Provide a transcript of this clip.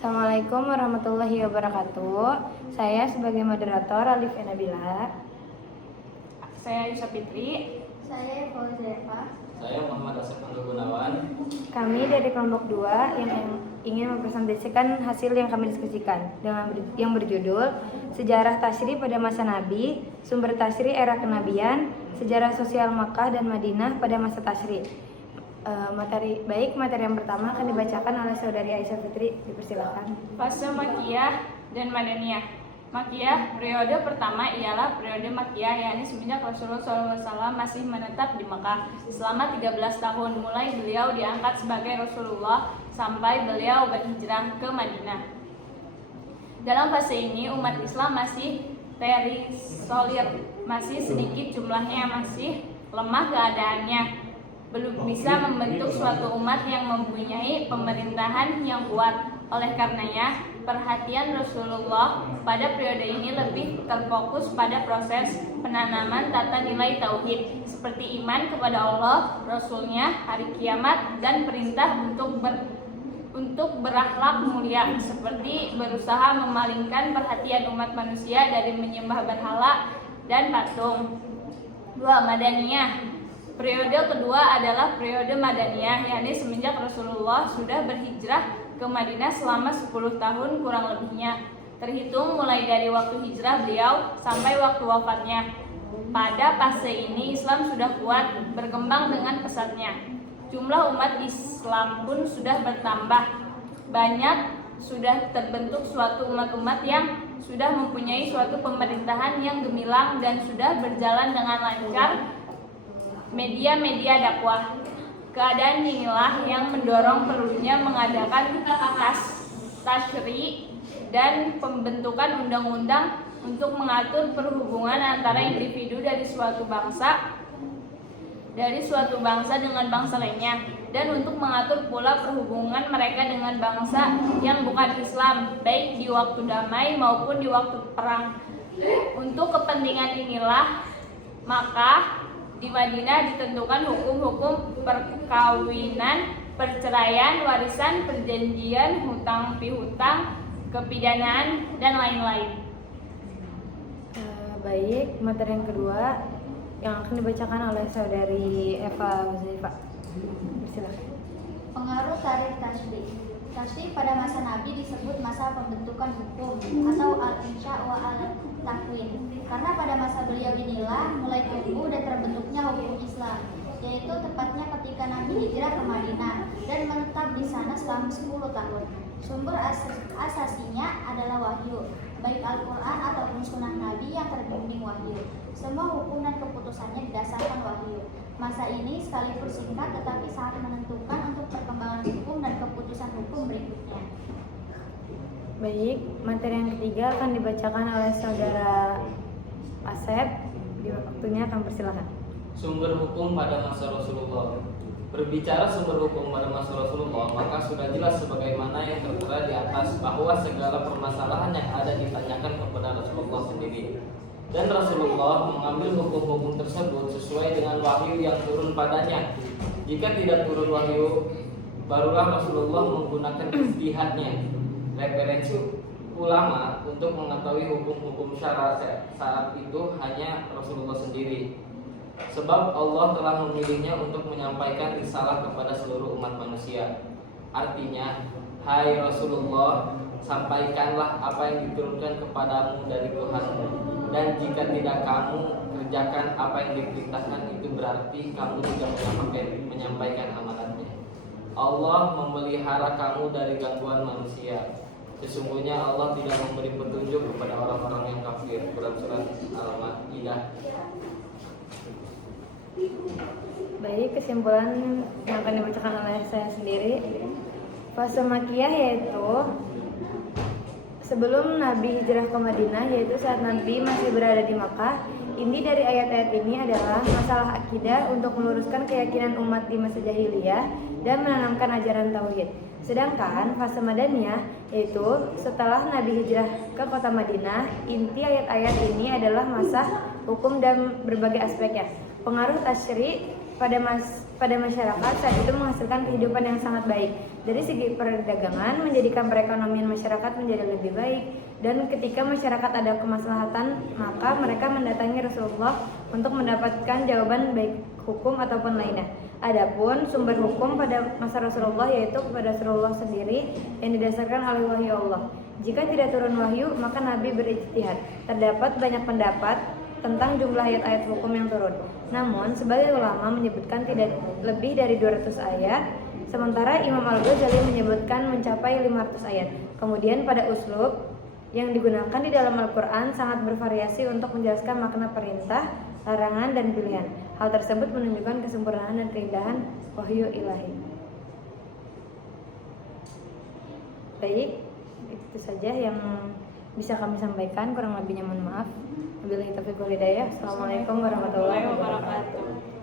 Assalamualaikum warahmatullahi wabarakatuh. Saya sebagai moderator Alif Nabila. Saya Yusuf Fitri. Saya Fauzia. Saya Muhammad Asep Angga Gunawan. Kami dari kelompok 2 yang ingin mempresentasikan hasil yang kami diskusikan yang berjudul Sejarah Tasyri pada masa Nabi, Sumber Tasyri era kenabian, Sejarah sosial Makkah dan Madinah pada masa Tasyri. Materi yang pertama akan dibacakan oleh saudari Aisyah Fitri. Dipersilakan. Fase Makkiyah dan Madaniyah. Makkiyah, periode pertama ialah periode Makkiyah, yakni semenjak Rasulullah SAW masih menetap di Makkah selama 13 tahun, mulai beliau diangkat sebagai Rasulullah sampai beliau berhijrah ke Madinah. Dalam fase ini umat Islam masih terisolir, masih sedikit jumlahnya, masih lemah keadaannya, belum bisa membentuk suatu umat yang mempunyai pemerintahan yang kuat. Oleh karenanya, perhatian Rasulullah pada periode ini lebih terfokus pada proses penanaman tata nilai tauhid seperti iman kepada Allah, Rasulnya, hari kiamat, dan perintah untuk berakhlak mulia, seperti berusaha memalingkan perhatian umat manusia dari menyembah berhala dan patung. 2. Madaniyah. Periode kedua adalah periode Madaniyah, yakni semenjak Rasulullah sudah berhijrah ke Madinah selama 10 tahun kurang lebihnya, terhitung mulai dari waktu hijrah beliau sampai waktu wafatnya. Pada fase ini Islam sudah kuat, berkembang dengan pesatnya. Jumlah umat Islam pun sudah bertambah banyak, sudah terbentuk suatu umat-umat yang sudah mempunyai suatu pemerintahan yang gemilang dan sudah berjalan dengan lancar media-media dakwah. Keadaan inilah yang mendorong perlunya mengadakan tasyri dan pembentukan undang-undang untuk mengatur perhubungan antara individu dari suatu bangsa dengan bangsa lainnya, dan untuk mengatur pula perhubungan mereka dengan bangsa yang bukan Islam, baik di waktu damai maupun di waktu perang. Untuk kepentingan inilah maka di Madinah ditentukan hukum-hukum perkawinan, perceraian, warisan, perjanjian, hutang pihutang, kepidanaan, dan lain-lain. Baik, materi yang kedua yang akan dibacakan oleh saudari Eva Huzaifa. Silakan. Pengaruh tarikh tasyri. Tasyri pada masa Nabi disebut masa pembentukan hukum atau al-insya wa al-takwin, karena pada masa beliau inilah mulai tumbuh dan terbentuknya hukum Islam, yaitu tepatnya ketika Nabi hijrah ke Madinah dan menetap di sana selama 10 tahun. Sumber asasinya adalah wahyu, baik Al-Quran ataupun sunnah Nabi yang terbimbing wahyu. Semua hukum dan keputusannya didasarkan wahyu. Masa ini sekalipun singkat tetapi sangat menentukan untuk perkembangan hukum dan keputusan hukum berikutnya. Baik, materi yang ketiga akan dibacakan oleh saudara Asep. Di waktunya akan persilakan. Sumber hukum pada masa Rasulullah. Berbicara sumber hukum pada masa Rasulullah, maka sudah jelas sebagaimana yang tertera di atas bahwa segala permasalahan yang ada ditanyakan kepada Rasulullah sendiri. Dan Rasulullah mengambil hukum-hukum tersebut sesuai dengan wahyu yang turun padanya. Jika tidak turun wahyu, barulah Rasulullah menggunakan ijtihadnya, referensi ulama untuk mengetahui hukum-hukum syarat. Saat itu hanya Rasulullah sendiri. Sebab Allah telah memilihnya untuk menyampaikan risalah kepada seluruh umat manusia. Artinya, hai Rasulullah, sampaikanlah apa yang diturunkan kepadamu dari Tuhanmu. Dan jika tidak kamu kerjakan apa yang diperintahkan, itu berarti kamu tidak menyampaikan amanatnya. Allah memelihara kamu dari gangguan manusia. Sesungguhnya Allah tidak memberi petunjuk kepada orang-orang yang kafir. Surat Al-Maidah. Baik, kesimpulan yang akan dibacakan oleh saya sendiri. Fase Makkiyah yaitu sebelum Nabi hijrah ke Madinah, yaitu saat Nabi masih berada di Makkah. Inti dari ayat-ayat ini adalah masalah akidah untuk meluruskan keyakinan umat di masa jahiliyah dan menanamkan ajaran tauhid. Sedangkan fase Madaniyah yaitu setelah Nabi hijrah ke kota Madinah, inti ayat-ayat ini adalah masa hukum dan berbagai aspeknya. Pengaruh tasyri pada pada masyarakat saat itu menghasilkan kehidupan yang sangat baik. Dari segi perdagangan, menjadikan perekonomian masyarakat menjadi lebih baik. Dan ketika masyarakat ada kemaslahatan, maka mereka mendatangi Rasulullah untuk mendapatkan jawaban baik hukum ataupun lainnya. Adapun sumber hukum pada masa Rasulullah yaitu kepada Rasulullah sendiri yang didasarkan oleh wahyu Allah. Jika tidak turun wahyu, maka Nabi berijtihad. Terdapat banyak pendapat tentang jumlah ayat-ayat hukum yang turun. Namun, sebagai ulama menyebutkan tidak lebih dari 200 ayat, sementara Imam Al-Ghazali menyebutkan mencapai 500 ayat. Kemudian pada uslub yang digunakan di dalam Al-Quran sangat bervariasi untuk menjelaskan makna perintah, larangan, dan pilihan. Hal tersebut menunjukkan kesempurnaan dan keindahan wahyu ilahi. Baik, itu saja yang bisa kami sampaikan, kurang lebihnya mohon maaf. Wabillahi taufiq wal hidayah. Assalamualaikum warahmatullahi wabarakatuh.